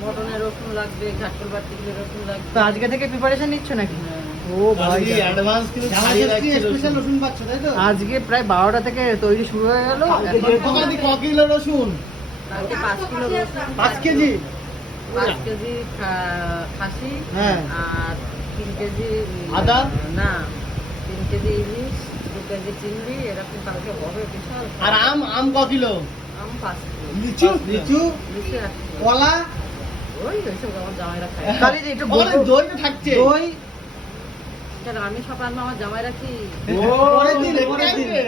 মটনের রসুন লাগবে, ঘাটকল বাড়তি রসুন লাগবে। তো আজকে থেকে প্রিপারেশন নিচ্ছ নাকি? ও ভাই, অ্যাডভান্স কিন্তু ছাড়িয়ে রাখছে স্পেশাল রসুন পাচ্ছ তাই তো? আজকে প্রায় 12টা থেকে তৈরি শুরু হয়ে গেল। কত কিলো রসুন? কালকে 5 কিলো রসুন, 5 কেজি 5 কেজি খাসি, হ্যাঁ। আর 3 কেজি আদা? না, 3 কেজি ইলিশ, 2 কেজি চিংড়ি, এরকম কালকে হবে বিশাল। আর আম ক কিলো? আম 5 কিলো, লিচু লিচু লিচু 1 কিলো। কলা ওই এইসব আমার জামাইরা খায়। কালিজি একটু ওখানে দই তো থাকছে। দই কেন আমি সব রান্না আমার জামাইরা কি?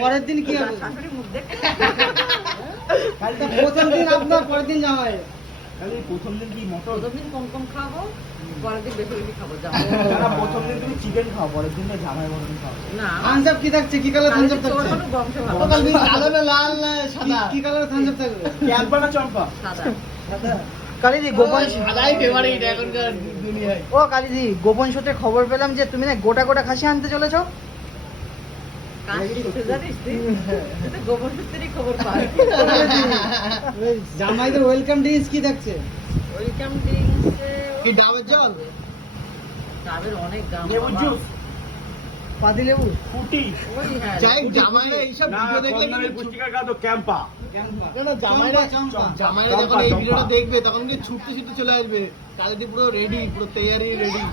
পরের দিন কি হবে? শাশুড়ি মুখ দেখে কালকে প্রথম দিন আপনার, পরের দিন জামাই। প্রথম দিন কি মটন? প্রথম দিন কম কম খাবো, পরের দিন বেশি বেশি খাবো জামাই। প্রথম দিন তুমি চিকেন খাও, পরের দিন জামাই মটন খাও। না, থামস আপ কি থাকছে? কি কালার থামস আপ থাকছে? ছোট বংশ ভালো, কাল দিন কালো না লাল না সাদা? কি কালার থামস আপ থাকবে? ক্যাম্পা না চম্পা? সাদা। কালিজি গোপন সাদাই ফেভারিট এখনকার দুনিয়ায়। ও কালিজি, গোপন সূত্রে খবর পেলাম যে তুমি না গোটা গোটা খাসি আনতে চলেছো। কাশি তুই জানিস তুই? তুই তো গোবর সূত্রেরই খবর পাই। ওই জামাইদের ওয়েলকাম ড্রিঙ্কস কি থাকছে? ওয়েলকাম ড্রিঙ্কসে কি ডাবের জল? ডাবের অনেক দাম লেবুর বাবা। জুস, পাতি লেবু। ফুটি। ওই হ্যাঁ, যাই জামাইরা এইসব না, ভিডিও দেখলে কম দামে কিন্তু পুষ্টিকর খাদ্য ক্যাম্পা। না, জামাইরা চম্পা। জামাইরা যখন এই ভিডিওটা দেখবে তখন কি ছুটতে ছুটতে চলে আসবে। কালেটি পুরো রেডি, পুরো তৈয়ারি রেডি।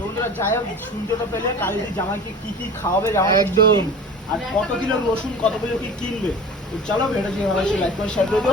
তোমরা যাই হোক শুনতে তো পেলে কালিজি জামাইকে কি কি খাওয়াবে, জামাই একদম। আর কত কিলো রসুন, কত কিলো কি কিনবে। তো চলো ভিডিওটি ভালো লাগলে লাইক করে শেয়ার করে দিও।